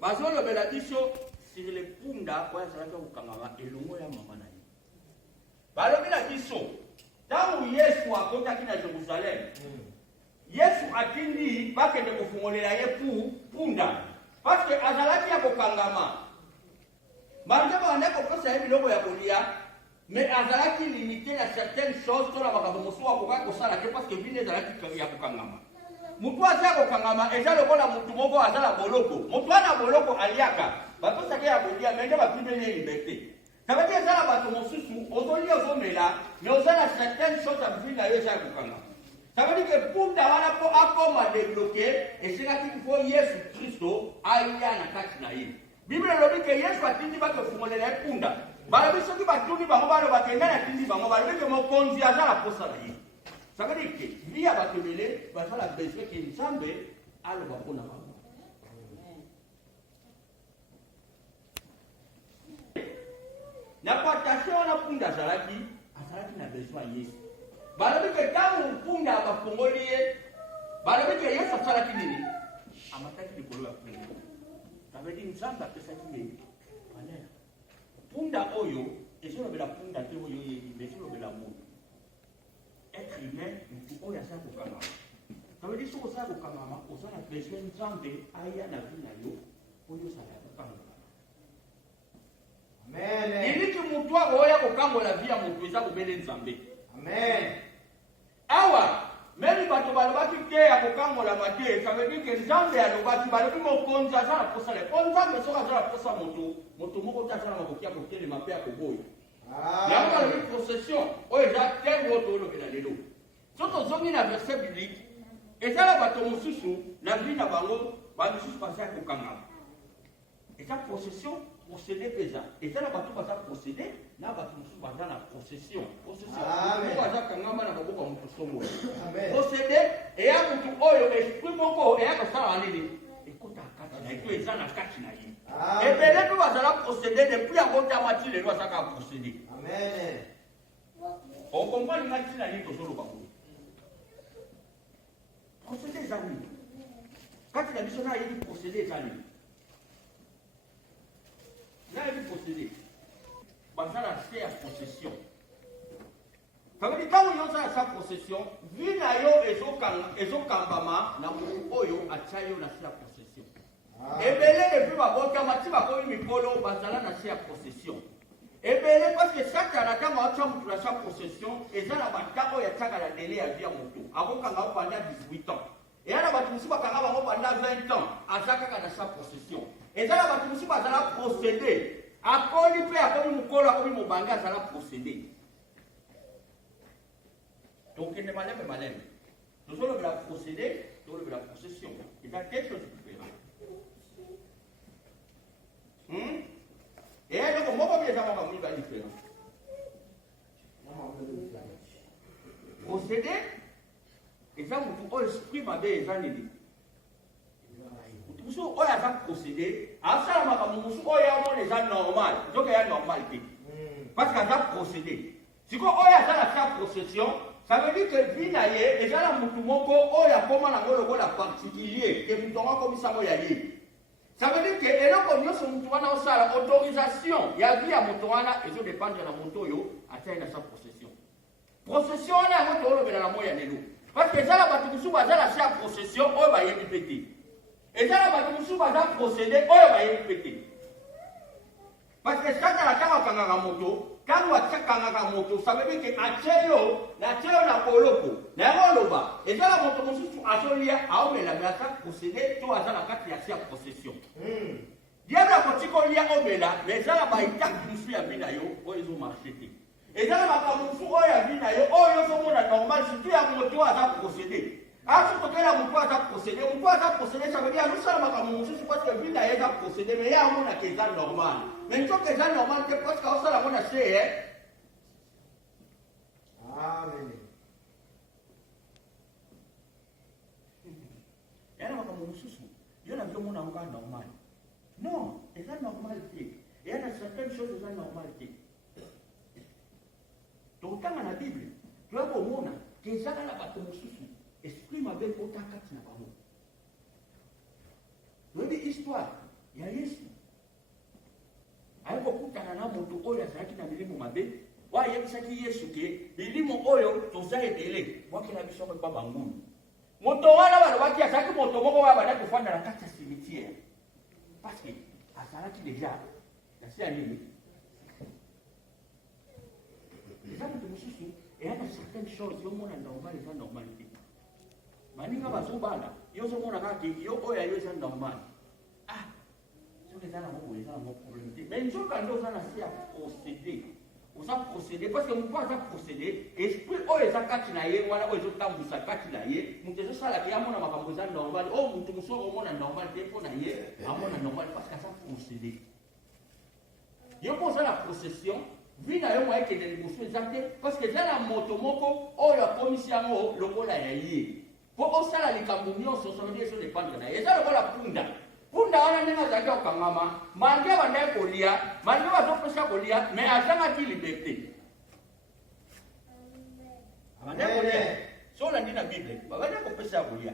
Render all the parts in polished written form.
Bazolo beladiso sur les punda kwa salaka ukangama elongo ya mama na ye. Balobi la biso tangu Yesu akotaki na Jerusalem. Yesu atindi bakende kofungolela ye punda parce que azalaki ya kokangama. Malgré qu'on ait compris ça biloko ya kolia mais azalaki limité à certaines choses sur la makambo mosusu akoka kosala te parce que bine ezalaki ya kokangama. Mutu aza kokangama eza lokola mutu moko azala boloko. Mutu ana boloko aliaka batosaki ya kolia mais nde bapibeli ye liberté. Ça veut dire ezala bato mosusu ozolia ozomela mais ozala certaines choses ya bine na yo eza ya kokangama. Ça veut dire que punda wana po akoma débloqué esengaki kifo Yesu Kristo aya na kati na ye. Bible lobi ke Yesu atindi bake fungolela punda. Balobi soki batuni bango baloba ke nani atindi bango balobi ke mokonzi azala posa na ye. Ça veut dire que via batebele bazala besoin ke Nzambe aloba mpona bango. Na patation wana punda azalaki na besoin Yesu. Balobi ke tangu punda bafungoli ye balobi ke Yesu asalaki nini? Amataki likolo ya punda. Ça veut dire Nzambe apesaki ye panela. Punda oyo ezolobela punda te oyo yebi ezolobela moto. Être humain mutu oyo aza kokangama. Ça veut dire soki oza kokangama oza na besoin Nzambe aya na vi na yo oyo ozala ya kokangama. Amen. Iliki mutu oyo kokangola vi ya moto eza kobele Nzambe. Amen. Awa même bato balobaki te ya kokangola mate, ça veut dire que Nzambe alobaki balobi mokonzi aza na posa le. Nzambe soki aza na posa moto moko te aza na makoki ya kotelema mpe ya koboya. Yango balobi procession oyo eza terme oyo toolobela lelo. So tozongi na verset biblique ezala bato mosusu na vi na bango bamisusu baza ya kokangama. Eza procession procédé pesa. Ezala bato baza procédé na bato mosusu baza na procession. Procession baza kangama na maboko ya moto songo. Procédé eya mutu oyo esprit moko eya kosala nini ekota kati na eko eza na kati na ye. Ebele mpe bazala procédé depuis yango ntamati lelo azaka procédé. Amen. Okomprendre nga ntina nini tozoloba boye. Procédé eza nini? Kati na biso nayebi procédé eza nini? Nayebi procédé bazala se ya possession. Ça veut dire quand on a sa possession, vie na yo ezokambama na mutu oyo atia yo na sa possession. Ebele depuis babota mati bakomi mikolo bazala na sa possession. Ebele parce que Satan atanga atia mutu na sa possession, ezala batako ya tanga la délai ya vie ya mutu. Akokanga pendant 18 ans. Et ala batu musu bakanga bango pendant 20 ans, azaka na sa possession. Ezala batu musu bazala procédé. Akoli pe akomi mukolo akomi mobanga azala procédé. Donc, il n'est pas malin. Nous avons la procédé, nous avons la procession. Il y a quelque chose de différent. Et donc, moi, je vais avoir une différence. Procédé, et ça, vous exprime avec les années. Vous avez procédé, à ça, vous avez les gens normal. Donc, il y a normalité. Parce qu'il y a procédé. Si vous avez la procession, ça veut dire que vie na ye eza la mutu moko oyo akoma nango lokola particulier ke mutu ngo akomisa ngo ya ye. Ça veut dire que eloko nyonso mutu wana osala autorisation ya vie ya mutu wana ezodépendre na mutu oyo atia na sa possession. Possession wana yango toolobela na moya lelo. Parce que ezala bato mosusu bazala sa possession oyo bayebi mpe te. Ezala bato mosusu baza procédé oyo bayebi mpe te. Parce que Satan atanga kangaka moto quand on a moto, ça veut dire que Acheo, na koloko, na roloba, et là la moto mosusu azolia aomela mais ça procédé to aza la kati ya possession. Diable a kotiko lia omela, mais ça la baita musu ya bina yo oyo marché te. Et là la musu oyo ya bina yo oyo zo mona normal surtout ya moto aza procédé. Aso to kela moto aza procédé, ça veut dire nous sommes ma musu parce que bina ya aza procédé mais ya mona ke za normal. Mais tout que ça normal que parce que ça la mona c'est hein. Amen. Yana makamu mususu. Yana ndio mona nga normal. Non, c'est la normalité. Et il y a certaines choses de la normalité. Donc dans la Bible, tu vas voir mona que ça la bato mususu exprime avec autant kati na bango. Dans l'histoire, il y a ayebisaki Yesu ke bilimo oyo toza ebele bwakela biso kwa bangulu moto wana balobaki azaki moto moko oyo abanda kofanda na kati ya cimetière parce que azalaki déjà nasi ya nini eza moto mosusu eya na certaines choses yomona normal eza normalité baninga bazobala yo ozomona kaka yo oyo ayo eza normal soki eza na moko eza nango problème te mais nzoka nde oza na se ya procédé oza procédé parce que moto aza procédé esprit oyo eza kati na ye wana oyo ezotambwisa kati na ye moto ezosalaka ye amona makambo eza normal oyo moto mosusu omona normal te mpo na ye amona normal parce que aza procédé yo mpo oza na procession vi na yo mwa ekende liboso eza te parce que eza na moto moko oyo akomisi yango lokola ya ye mpo osala likambo nyonso somedi ezodépendre na ye eza lokola punda wana ndenge azalaki okangama mange bandaki kolia mange bazopesa kolia mais azangaki liberté abandaki kolia so olandi na bible babandaki kopesa kolia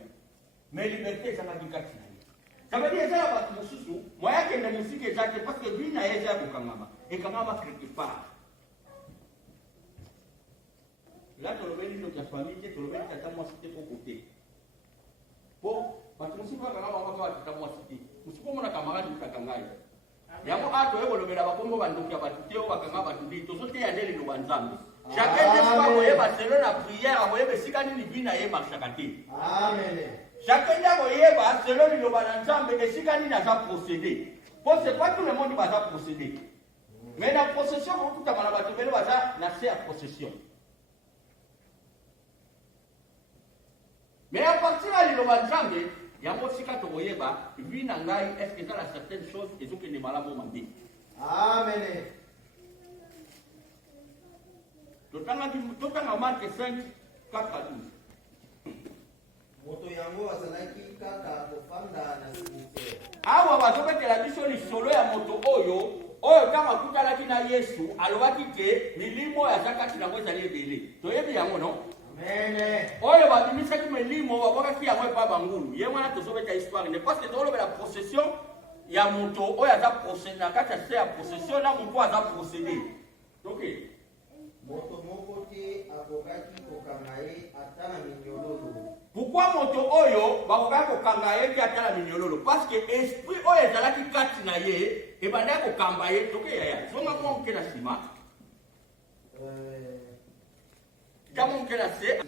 mais liberté ezangaki kati na ye sabedi eza ya bato mosusu moya kende mosika eza te parce que vi na ye eza ya kokangama ekangama quelque part là tolobeli ndoki ya famille te tolobeli tata mwasi te koko te po bato mosusu bakanga bango kaka tata mwasi te mosusu omona kamarade mutaka ngai yango ato ekolobela bakombo bandoki ya bato te oyo bakanga bato te tozoteya nde liloba nzambe chacun te soki akoyeba selo na prière akoyeba esika nini vi na ye marchaka te chacun nde akoyeba selo liloba na nzambe esika nini aza procédé po c'est pas tout le monde baza procédé mais na procession kokutama na bato bele baza na se ya procession mais à partir ya liloba nzambe yango sika tokoyeba vi na ngai est-ce que eza na certaines choses ezokende malamu mabe amen totanga Mark 5 4-12 moto yango azalaki kaka kofanda na cimetière awa bazobetela biso lisolo ya moto oyo ntango akutanaki na Yesu alobaki ke milimo oyo aza kati nango ezali ebele toyebi yango no oyo babimisaki milimo babwakaki yango epa bangulu ye wana tozobeta histoire ne parce que tolobela procession ya moto oyo aza procédé na kati ya se ya procession na moto aza procédé toke moto moko te akokaki kokanga ye ata na minyololo. Pourquoi moto oyo bakokaki kokanga ye te ata na minyololo? Parce que esprit oyo ezalaki kati na ye ebandaki kokamba ye toke yaya zonga kwa mke na nsima kama mke na se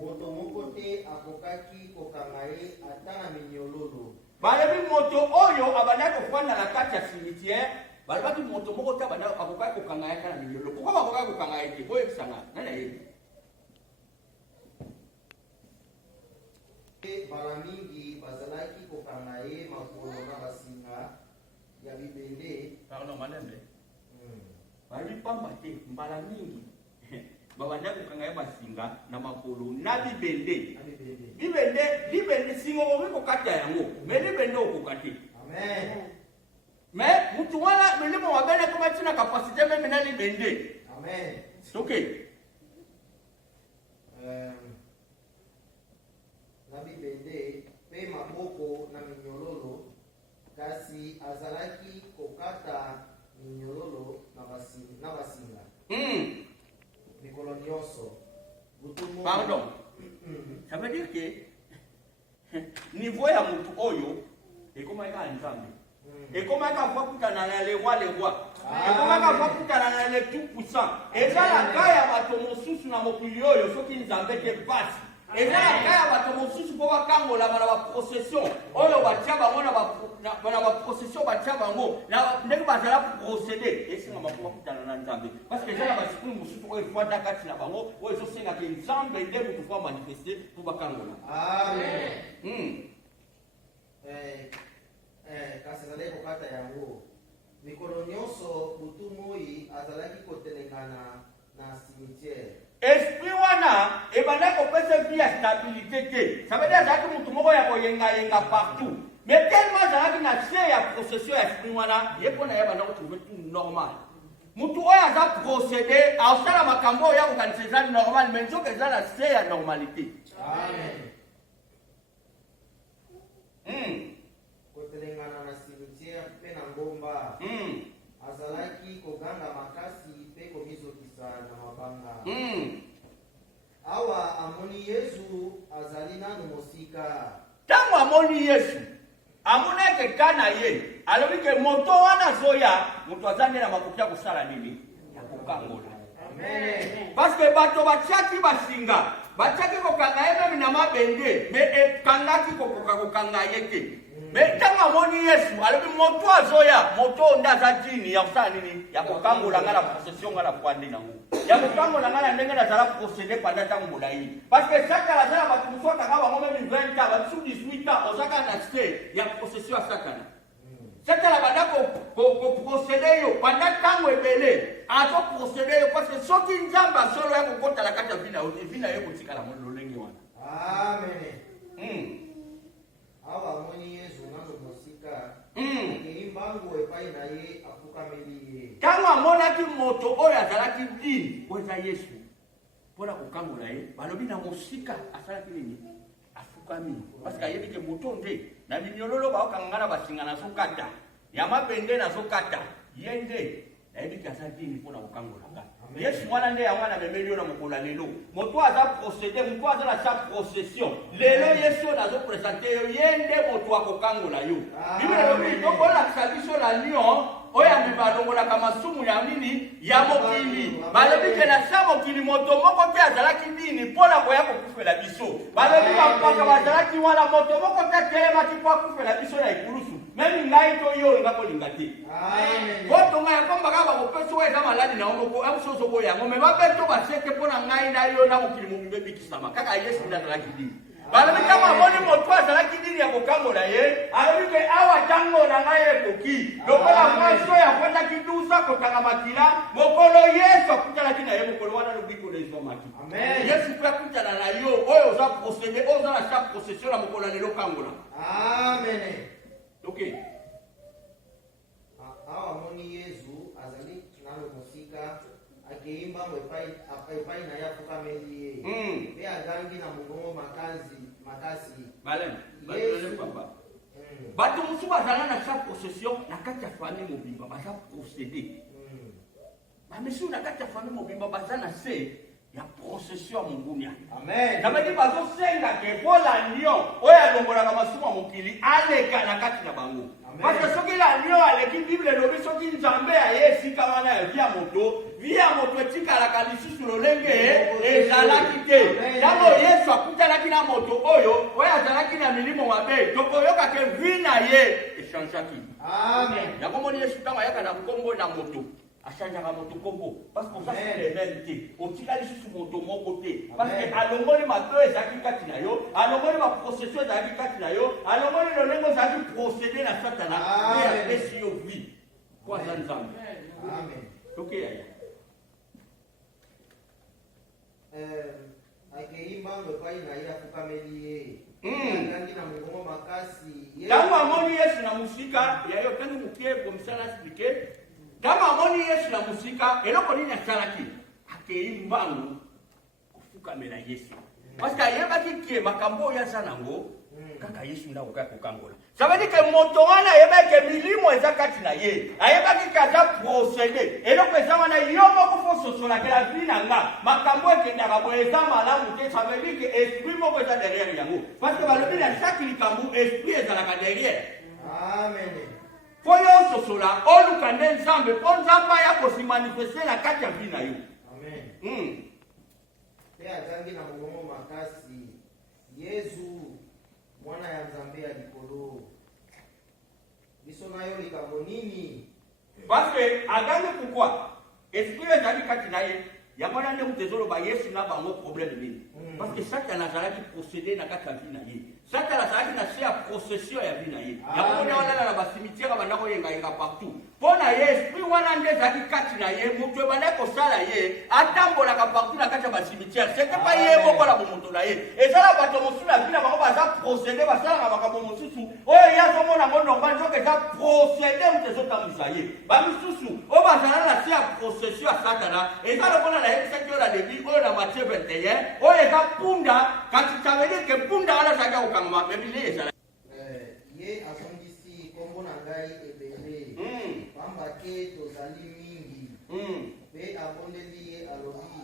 moto moko te akokaki kokanga ye ata na minyololo. balebi moto oyo abandaki kofanda na kati ya cimetière balobaki moto moko te akokaki kokanga ye ata na minyololo. Pourquoi bakokaki kokanga ye te boyebisanga nani ayebi? Bala mingi bazalaki kokanga ye makolo na basinga ya bibende. Pardon malembe. Bali pamba te mbala mingi babandaki kokanga ye basinga na makolo na bibende. Bibende singo okoki kokata yango mais libende okokate. Amen. Mais mutu wana milimo wabene koma tina capacité meme na libende. Amen. C'est ok. Na bibende pe maboko na minyololo kasi azalaki kokata minyololo na basinga. Mikolo nyonso. Pardon. Ça veut dire que niveau ya mutu oyo ekoma eka nzambe. Ekoma eka fakutana na le roi. Ekoma eka fakutana na le tout puissant. Ezala kaya bato mosusu na mokili oyo soki nzambe te pasi. Ezala kaya bato mosusu po bakangola bana ba procession oyo batia bango na ba procession batia bango na ndenge bazala procéder esinga makoma kutana na nzambe parce que ezala ba esprit mosusu oyo fwanda kati na bango oyo ezosenga ke nzambe nde mutu fwa manifester po bakangola. Amen. Kasi azalaki kokata yango mikolo nyonso butu moi azalaki kotelengana na cimetière. Esprit wana ebanda kopesa vie ya stabilité te. Ça veut dire azalaki mutu moko ya koyenga partout. Mais tellement azalaki na se ya procession ya esprit wana ye mpona ye banda kotrouve tout normal. Mutu oyo aza procédé aosala makambo oyo ya kokanisa eza normal mais nzoka eza na se ya normalité. Amen. Kotelengana na cimetière pe na ngomba. Azalaki koganga makasi pe komiso amoni Yesu amona ke kana ye alobi ke moto wana zoya moto azande na makokia kusala nini ya kokangola. Amen. Parce que bato bachaki basinga bachaki kokanga ebe na mabende me ekangaki kokanga yeke. Mais tanga moni Yesu alobi moto azoya moto ndaza jini ya kusala nini ya kokangola ngala possession ngala kwandi nango ya kokangola ngala ndenge na zala procéder pendant tango molai parce que chaka la zala batu musota ka bango même 20 ans ba sous 18 ans osaka na state ya possession ya sakana chaka la badako ko procéder yo pendant tango ebele ato procéder yo parce que soki nzamba solo ya kokota la kata vina yo kotika la mololenge wana. Amen. Awa moni Yesu nando mosika imbango epai na ye afukameli. Kama amonaki moto oyo azalaki dini oza Yesu mpona kokangola ye balobi na mosika asalaki nini afukami parce que ayebi ke moto nde na minyololo baokanga na basinga nazokata ya mabende nazokata ye nde nayebi ke aza dini mpona kokangola nga. Yesu mwana nde ya mwana memeli yo na mokola lelo moto aza procédé moto aza na sa procession lelo Yesu nazo présenter yo ye nde moto akokangola yo. Biblia elobi tokolakisa biso la lion oyo amebadongolaka masumu ya nini ya mokili balobi ke na sa mokili moto moko te azalaki nini mpona koya kokufela biso balobi bampaka bazalaki wana moto moko te atelemaki mpo akufela biso na ekulusu memi ngai to yo nga kolinga te kotonga yakombaka bakopesa oyo eza maladi na omoko amusoso oyo yango me babeto baseke mpona ngai na yo na mokili mobimba ebikisama kaka Yesu nde azalaki nini balobi kama amoni moto azalaki nini ya kokangola ye alobi ke awa ntango na ngai ekoki lokola mwasi oyo akwendaki dusa kotanga makila mokolo Yesu akutanaki na ye mokolo wana lobikolo ezwamaki Yesu mpe akutana na yo oyo oza procédé oyo oza na chaque procession na mokolo lelo kangola. Amen. Ok. Awa moni Yesu azali nalo mosika akeimba epai na ye afukameli ye mpe agangi na mongongo makasi Balen papa bato mosusu bazala na sa procession na kati ya famille mobimba baza procédé bamisusu na kati ya famille mobimba baza na se ya procession ya mongunia. Amen. Nabadi bazosenga ke bola lion oyo alongolaka masumu ya mokili aleka na kati na bango parce que soki la lion aleki Bible elobi soki nzambe aye esika wana ya vi ya moto etikalaka lisusu lolenge ezalaki te ntango Yesu akutanaki na moto oyo azalaki na milimo mabe tokoyoka ke vi na ye echangeaki. Yango moni Yesu ntango ayaka na nkombo na moto achangeaka moto kombo parce que oza sur les mêmes te otika lisusu moto moko te parce que alongoli mabe ezalaki kati na yo alongoli baprocession ezalaki kati na yo alongoli lolenge ozalaki procédé na Satana mpe apesi yo vi po aza Nzambe. Toke yaya akeimbango epai na ye afukameli ye agangi na mongongo makasi ntango amoni Yesu na mosika yayo ntango mokie komisala explike ntango amoni Yesu na mosika eloko nini asalaki akei mbangu kofukamela Yesu parce que ayebaki ke makambo oyo aza nango kaka Yesu nde akoka kokangola ça veut dire que moto wana ayebaki ke milimo eza kati na ye ayebaki ke aza procédé eloko eza wana yo moko fo sosolakela vi na nga makambo ekendaka boye eza malamu te ça veut dire que esprit moko eza derrière yango parce que balobi na chaque likambo esprit ezalaka derrière. Amen. Po yo sosola oluka nde Nzambe po Nzambe ya kosimanifeste na kati ya vi na yo. Amen. Pe agangi na mongongo makasi Yesu mwana ya Nzambe ya likolo biso na yo likambo nini parce que agangi pourquoi esprit ezali kati na ye yango wana nde moto ezoloba Yesu na bango problème nini parce que Satana azalaki procédé na kati ya vi na ye Satana azalaki na se ya procession ya vi na ye yango wana wana na basimitiere banda koyengayenga partout mpo na ye esprit wana nde ezalaki kati na ye moto ebandaki kosala ye atambolaka partout na kati ya basimitiere seke pa ye moko na bomoto na ye ezala bato mosusu na vi na bango baza procédé basalaka makambo mosusu oyo ye azomona ngo normal soki eza procédé moto ezotambwisa ye bamisusu oyo bazala na se ya procession ya Satana eza lokola nayebisaki oyo na Levi oyo na Matthieu 21 oyo eza punda kasi tavedike punda wana ezalaki akokangama mebile ezala ye azongisi kombo na ngai ebele pamba ke tozali mingi mpe abondeli ye alobi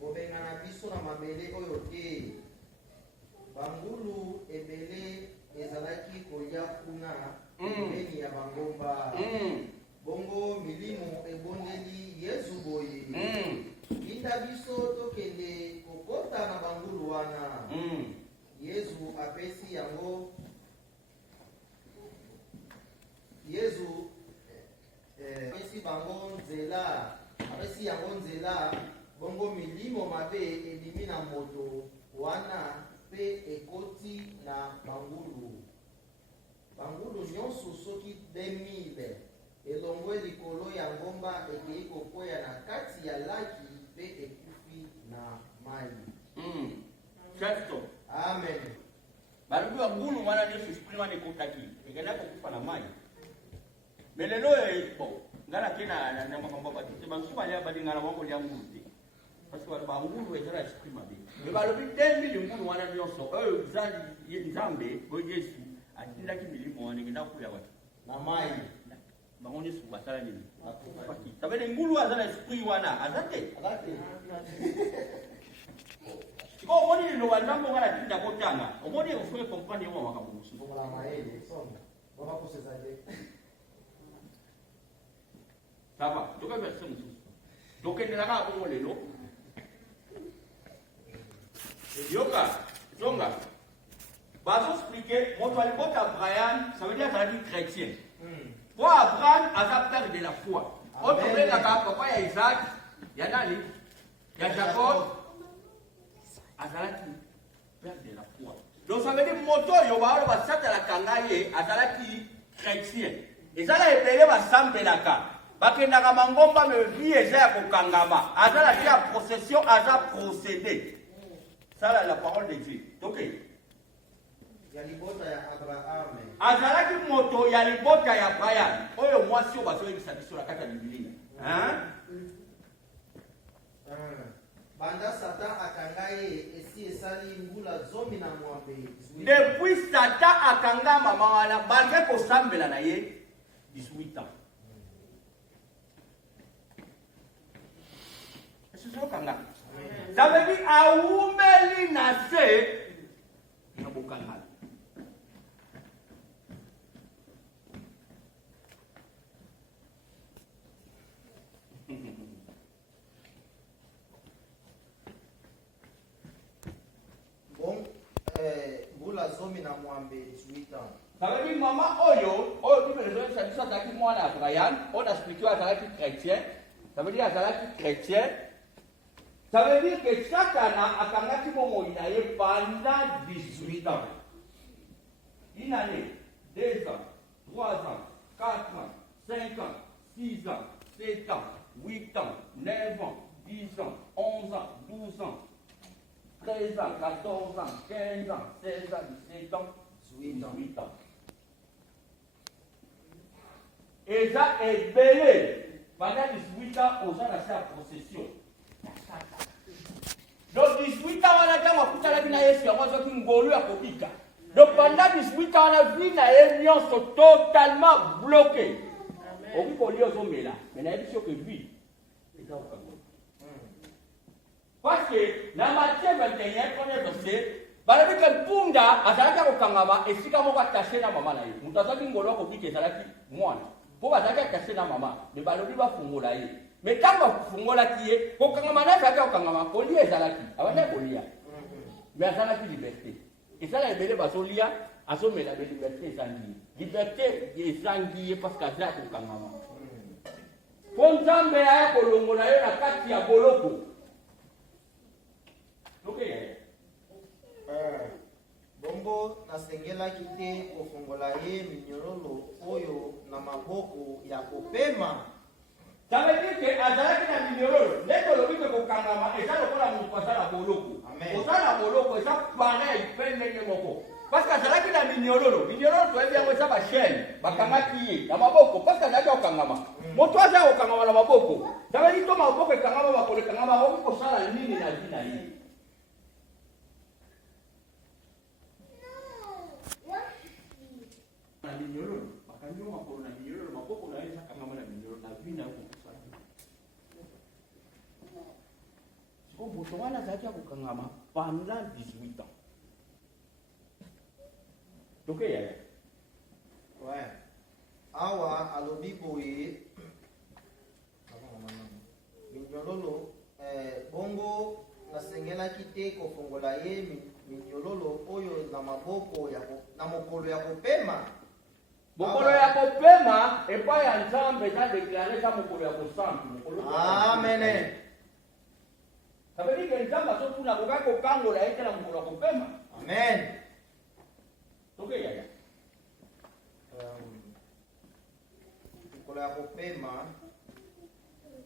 bobengana biso na mabele oyo te bangulu ebele ezalaki pembeni ya bangomba. Bongo milimo ebondeli Yesu boye. Linda biso tokende kokota na bangulu wana. Yesu apesi yango. Yesu apesi bango nzela. Apesi yango nzela. Bongo milimo mabe elimi na moto wana pe ekoti na bangulu. Bangulu nyonso soki 2000 elongwe likolo ya ngomba ekei kokwea na kati ya laki pe ekufi na mai. Kristo. Amen. Balobi bangulu wana nyonso esprit wana ekotaki ekenda kokufa na mai. Melelo bon ngala kena na makambo batite bansu baya badingana bango lya ngulu te. Parce que bangulu ezala esprit mabe. Mais balobi 2000 ngulu wana nyonso oyo Nzambe o Yesu atindaki milimo wana ekenda kuya watu Na mai. bango nyonso basala nini? Sabele ngulu azala esprit wana azate. Siko omoni liloba Nzambe ngala tinda kotanga omoni ofue comprendre yo makambo mosusu. Bongola maele songa. Baba kuseza je. Saba, toka verset mosusu. Tokendelaka bongo lelo. Yoka, zonga. Bazo expliquer, moto alibota Abraham, ça veut dire qu'il est chrétien. Pour Abraham, Azab père de la foi. On peut dire papa ya Isaac, ya Nali, ya Jacob, Azalaki père de la foi. Donc ça veut dire moto yoba ba sata la kangaye, Azalaki chrétien. Et ça la epele ba sambelaka. Bakendaka mangomba me vie eza ya kokangama. Azalaki ya procession, aza procédé. Ça là la parole de Dieu. Donc Ya libota ya Abraham. azalaki moto ya libota ya Abraham. Oyo mwasi oyo bazoyebisa biso na kati ya Biblia. Banda Satan akanga ye esi esali mbula 10 Depuis Satan akanga mama wana baze kosambela na ye 18 ans. Est-ce kanga? Ça veut dire aumeli na se na bokanga. Bon, mbula 18 ans. Ça veut dire maman oyo tu me raisonnes ça dit ça qui moi na Abraham, on a expliqué à Zalaki chrétien. Ça veut dire à Zalaki chrétien. Ça veut dire que Satana a kangaki momo inaye pendant 18 ans. Une année, 2 ans, 3 ans, 4 ans, 5 ans, 6 ans, 7 ans, 8 ans, 9 ans, 10 ans, 11 ans, 12 ans, 13 ans, 14 ans, 15 ans, 16 ans, 17 ans, 18 ans. Et ça est belé. Pendant 18 ans, aux gens à sa procession. Donc 18 ans, on a dit on a vu na Yesu, on a vu ngolu ya kobika. Donc pendant 18 ans, on a vu na Yesu sont totalement bloqués. On dit qu'on lit aux hommes là, mais on a dit que lui, c'est ça au Congo. Parce que dans Matthieu 21, premier verset, balabi que Punda azalaki kokangama esika moko attaché na mama na ye. Mutu azalaki ngolu ya kobika ezalaki mwana. Po bazalaki attaché na mama, ne balobi bafungola ye. Mais quand bafungolaki ye, kokangama na azalaki kokangama, kolia ezalaki, abandaki kolia. Mais azalaki liberté. Et ça la ebele bazolia, azomela be liberté ezangi. Liberté ezangi ye parce que azalaki kokangama. Po Nzambe aya kolongola ye na kati ya boloko. Okay. Bongo nasengelaki te kofongola ye minyororo oyo na maboko ya kopema. Ça veut dire que azalaki na minyororo, ndeko lobi ke kokangama eza lokola moto asala boloko. Osala boloko eza pareil pe ndenge moko. Parce que azalaki na minyororo, minyororo toyebi yango eza bachaîne, bakangaki ye na maboko parce que azalaki kokangama. Moto aza kokangama na maboko. Ça veut dire to maboko ekangama bakolo ekangama okoki kosala nini na vie na ye. Na minyororo, bakangi makolo na minyororo, maboko na ye eza kangama na minyororo na vie na ye kokosala. Siko moto wana azalaki ya kokangama pendant 18 ans. Ok, Ouais. ye minyololo oyo na maboko na mokolo ya kopema. Mokolo ya kopema epai ya Nzambe eza deklare za mokolo ya kosantu. Amen. Ça veut dire que Nzambe azotuna koka kokangola ete na mokolo ya kopema. Amen. Toke yaya. Mokolo ya kopema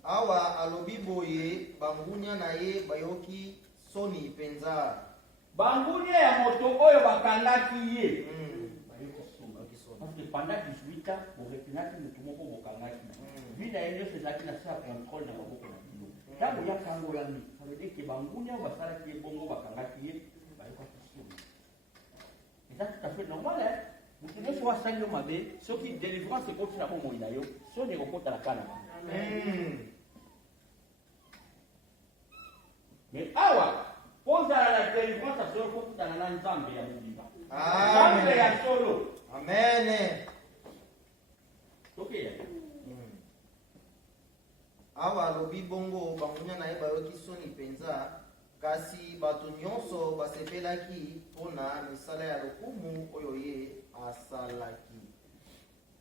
awa alobi boye bangunya na ye bayoki soni penza. Bangunya ya moto oyo bakangaki ye. Parce que pendant 18 ans, vous retenez que tout le monde bakangaki. Lui na yeye sezaki na sa contrôle na maboko na bino. Tango ya kango ya ni. Ça veut dire que bangunya basala ki bongo bakangaki ye bayoko kusoma. C'est tout à fait normal hein. Vous ne soyez pas sans mabe, ce qui délivrance c'est comme ça comme ina yo, so ne kokota la kana. Mais awa poza la délivrance à solo kokota na Nzambe ya mubimba. Nzambe ya solo. Amen. Okay. Awa alobi bongo bangunya na ye bayoki soni penza kasi bato nyonso basepelaki mpona misala ya lokumu oyo ye asalaki.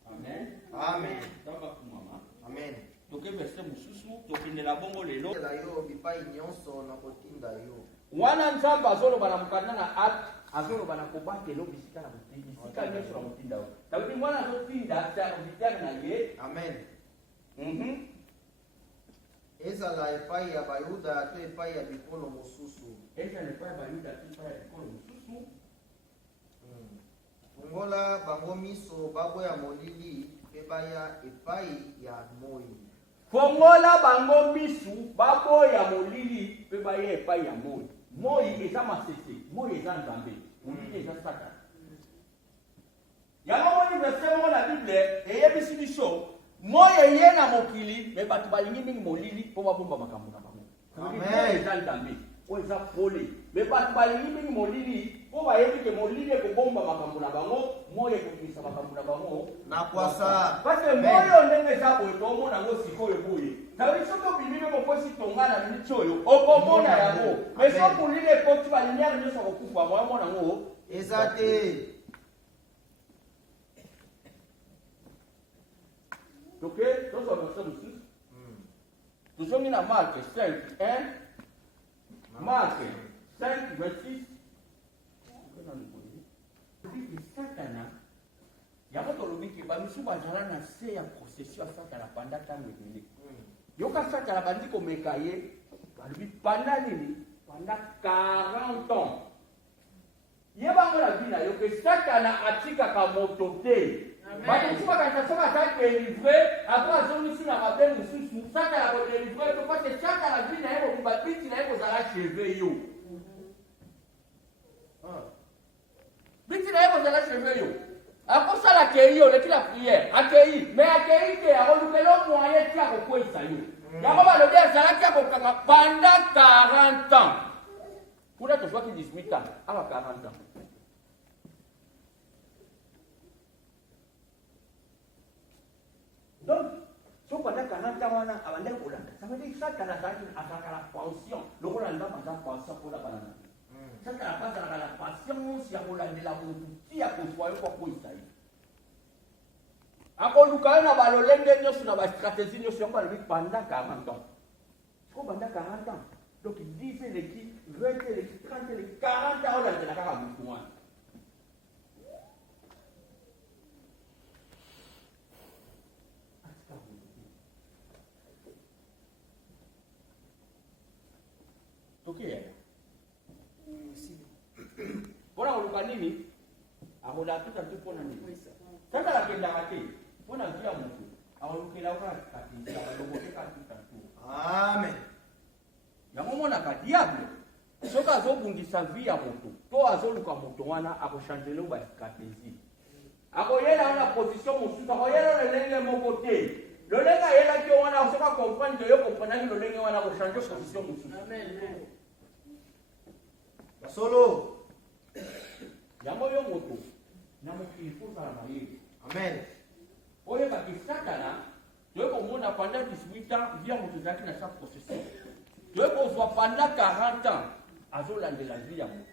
Amen. Amen. Tamba kumama. Amen. Toke verset mususu tokendela bongo lelo. La yo bipai nyonso na kotinda yo. Wana Nzambe azoloba na mukanda na at azoloba na kobatelo bisika na kotinda. Bisika nyonso na kotinda yo. Tabiti mwana azotinda sa viterne na ye. Amen. Ezala epai ya Bayuda to epai ya bikolo mosusu. Ezala epai ya Bayuda to epai ya bikolo mosusu. Ngola bango miso baboya molili pe baya epai ya moi. Fongola bango misu baboya molili pe baya epai ya moi. Moi eza masese, moi eza Nzambe, molili eza Satan. Yango moni verset mo na Bible eyebisi biso moye ye na mokili me bato balingi mingi molili mpo babomba makambo na bango. Amen. Eza Nzambe o eza pole me bato balingi mingi molili mpo bayebi ke molili ekobomba makambo na bango moye ekokisa makambo na bango na kwasa. Parce que moyo ndenge eza boye tomona yango sikoyo boye tabi soki obimbi mokosi tonga na miniti oyo okomona yango me soki molili ekoti baliniere nyonso kokufa moyo mona yango eza te. Ok, donc on va faire aussi. Nous sommes dans Marc 5, 1. Marc 5, 26. Satana, il y a votre logique qui va nous soumettre à la série en procession à Satana pendant tant de minutes. Yoka Satana va dire comme écaillé, pendant 40 ans. Il y a pas la vie là, que Satana atika kamotote. Parce que quand ça va délivrer, après on ici na rabel mususu, ça va délivrer parce que ça la vie na yebo kubabiti na yebo zala cheveux yo. Biti na yebo zala cheveux yo. Après ça la kei yo, le la prière, accueilli, mais accueilli que a relukelo moyen ti akokwisa yo. Yango ba le bien zala ki akokanga pendant 40 ans. Pour être soit qui 18 ans, à 40 ans. Donc, si on pendant 40 ans, ça veut dire que ça, quand on a la pension, le rôle de la pension pour la banane. Ça, quand on a la patience, il y a la volonté à construire pour ça. Après, nous avons la stratégie pendant 40 ans. Pendant 40 ans. Donc, 10 l'équipe, 20 l'équipe, 30 l'équipe, 40 ans, on a la carrière. Pona uluka nini? Akola tuta tu pona nini? Sasa la kenda kati. Pona kia mtu. Akolukela uka kati. Aloboteka tuta tu. Amen. Yango mona ka diable. Soka azobungisa vie ya moto. To azoluka moto wana akochangeler ba stratégie. Akoyela wana position mosusu. Akoyela lelenge moko te. Lolenga yela ki wana soka comprendre yo comprendre lolenge wana akochange position mosusu. Amen. Solo. Yango yo moto na mokili kozala na ye. Amen. Oyo kaki Satana toye komona pendant 18 ans via moto ezalaki na sa procession. Toye kozwa pendant 40 ans azolandela vie ya moto.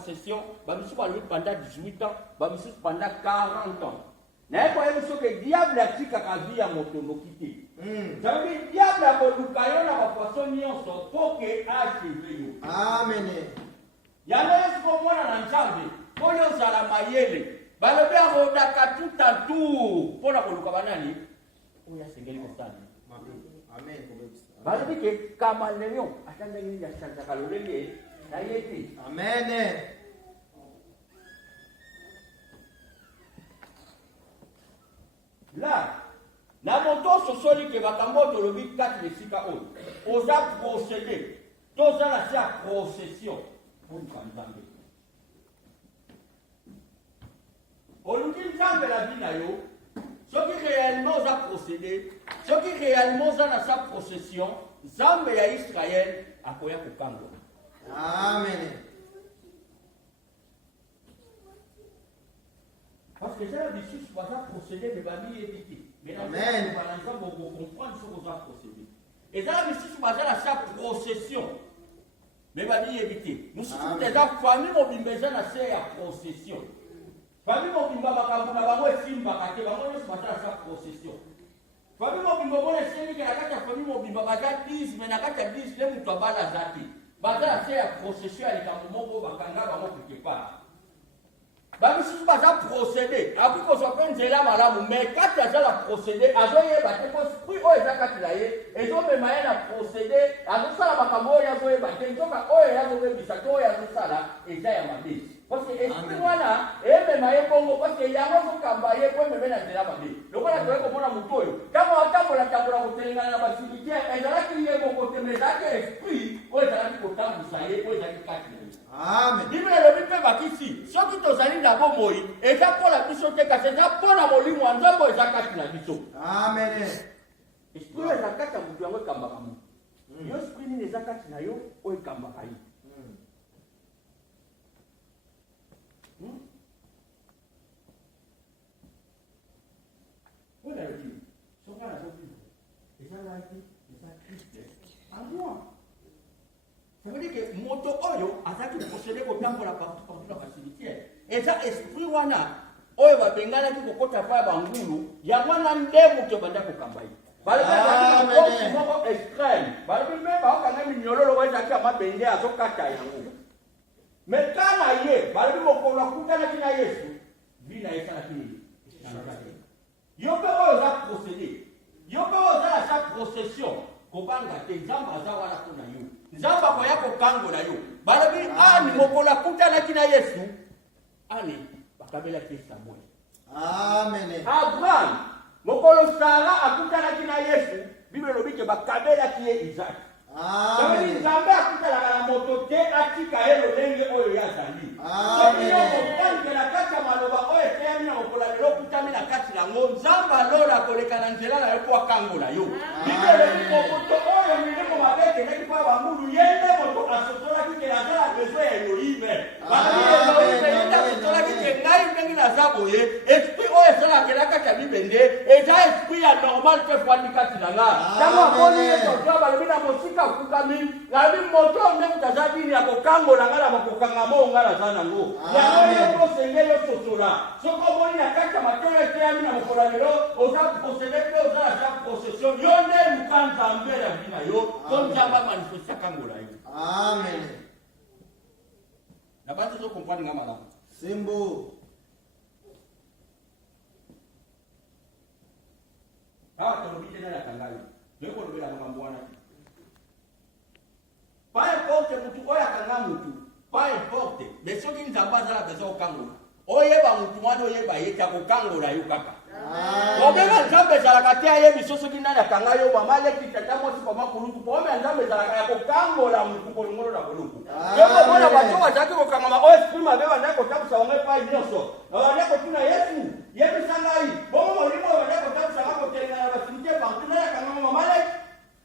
procession, pendant 18 ans, pendant 40 ans. Mais quand il faut que le diable a dit qu'il y a un motonokité. Ça veut dire que le diable a dit la poisson pour que achevé. Amen. Il y a un peu de nzambe. Pour nous la mayele. Balobi a tout en tout. Pour la kolukabanani. Oh ya sengeli kostani. Amen. Balobi que kamaleon. Attendez, il y a Santa Caloré. Amen. Là, la moto sosoli que va tambo de l'obit 4 de Sika Oyo. Osa procéder. Tous la sa procession. Pour nous entendre. On nous dit que la vie n'a yo. Ceux qui réellement ont procédé, ceux qui réellement ont sa procession, Zambé à Israël, à Koya Kukango. Amen. Parce que c'est la vie qui va procéder de famille évitée. Mais dans Amen. on va comprendre ce qu'on va procéder. Et c'est la vie qui va faire sa procession. Mais famille évitée. Nous sommes des familles qui ont besoin de sa procession. Famille qui ont besoin de sa procession. Famille qui ont besoin de sa procession. Baza c'est la procession avec un moment où bakanga bango quelque part. Babi si baza procéder, après qu'on soit pas nzela malamu, mais quand tu as la procéder, azoye baté ko esprit o ezaka tilaye, ezo me maye na procéder, azo sala makambo ya zoye baté, nzoka o ya zoye bisato ya sala eza ya mabe. Parce que esprit wana eme maye bongo parce que yango zo kambaye ko me na nzela mabe. Lokola toye ko mona mutoyo, kama atambola tambola kotelengana na basibike, ezala ki yebo ko temezake esprit o ezala ki kotambusa ye, o ezala ki kati. Amen. Bible le bipe bakisi, soki tozali na bomoi, eza pola biso te kasi eza pona molimo ya nzambe eza kati na biso. Amen. Esprit eza kati ya mutu yango ekambaka mu. Yo esprit nini eza kati na yo oyo ekambaka ye. Oyo nalobi, soki nazobi, eza waki, eza Christ, en moi. Ça veut dire que moto oyo azaki procéder kotambola partout dans la cimetière. Et ça esprit wana oyo babengana ki kokota pa bangulu ya wana ndebu to banda kokamba yi. Bale ba moko extrême. Bale ba okanga minyololo weza ki amabende azokata yango. Mais kana ye bale moko la kutana kina Yesu vina yesa na kini. Yope oyo za procéder. Yope oyo za sa procession kobanga te nzamba za wana kuna yo. Nzamba kwa yako kango na yo. Balobi ani mokola kutana kina Yesu. Ani bakabela ki Samuel. Amen. Abraham mokolo Sara akutana kina Yesu. Bible lobi ke bakabela ki Isaac. Amen. Nzamba akutana na moto te atika elo lenge oyo ya zali. Amen. Soki na kati ya maloba oyo teyami na mokola lelo kutami na kati na ngo nzamba lola koleka na nzela na yo po akango na yo. Bible lobi moto oyo milimo mabete na kipa ba mulu yende moto asotola ki na zala besoin ya Elohim. Bali Elohim yenda asotola ki ngai ndengi na zabo ye. Esprit oyo sala kelaka ka bibende eza esprit ya normal te fwandi kati na nga. Tama koni yeto kwa balobi na mosika kukami na bi moto ndenge tazabini ya kokango na ngala bakokanga mo ngala sana ngo. Ya oyo ko sengelo sotola. Soko boni na kati ya matoro teyami na mokola lelo oza procéder pe oza la procession yonde mukanza mbele ya bina yo comme jamba manifesta kangola yo. Amen. Na basi zo comprendre nga malamu. Simbo. Hawa tolobi tena la tangayo. Leko lobela makambo wana. Pas importe mutu oya kanga mutu. Pas importe. Mais soki nzamba za la besoin kangola. Oyeba mutu wana oyeba yeta ko kangola yo kaka. Obema nzambe ezalaka te ayebi so soki nani akanga yo mama leki tata mwasi pama kuluku po ome nzambe ezalaka ya kokangola mutu kolongolo na koluku yoko bona bato bazalaki kokangama oyo esprit mabe bandaki kotabusa bango epai nyonso bandaki kotuna Yesu yebisa ngai bongo molimo oyo bandaki kotabusaka kotelengana na basimite bantu nani akangama mama leki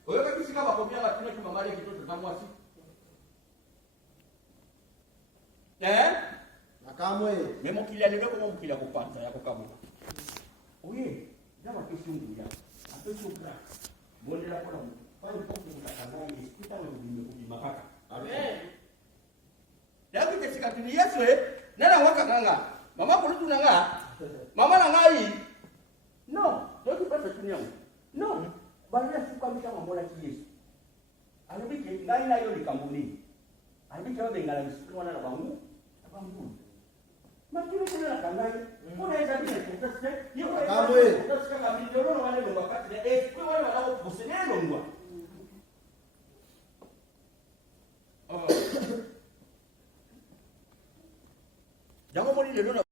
oyokaki sika bakobia batunaki mama leki to tata mwasi Nakamwe. me mokili ya lelo komo mokili ya kopanza ya kokabola. Oui, là ma question est là. Un peu sur place. Bon, là pour la pas une porte de la campagne, est-ce que tu as le makaka? Amen. Là, tu te katini yesu nana waka kanga mama kulutu nanga mama nangai no yoki pasa tunyang no bana suka mita mamola ki yesu alobi ke ngai na yo likambuni alobi ke bengala bisu wana na bangu makini kuna kangai kuna hizo bila kutasa yo kutasa kama milioni wale ndo wakati kwa wale wanao kuseneno ngwa jango moni lelo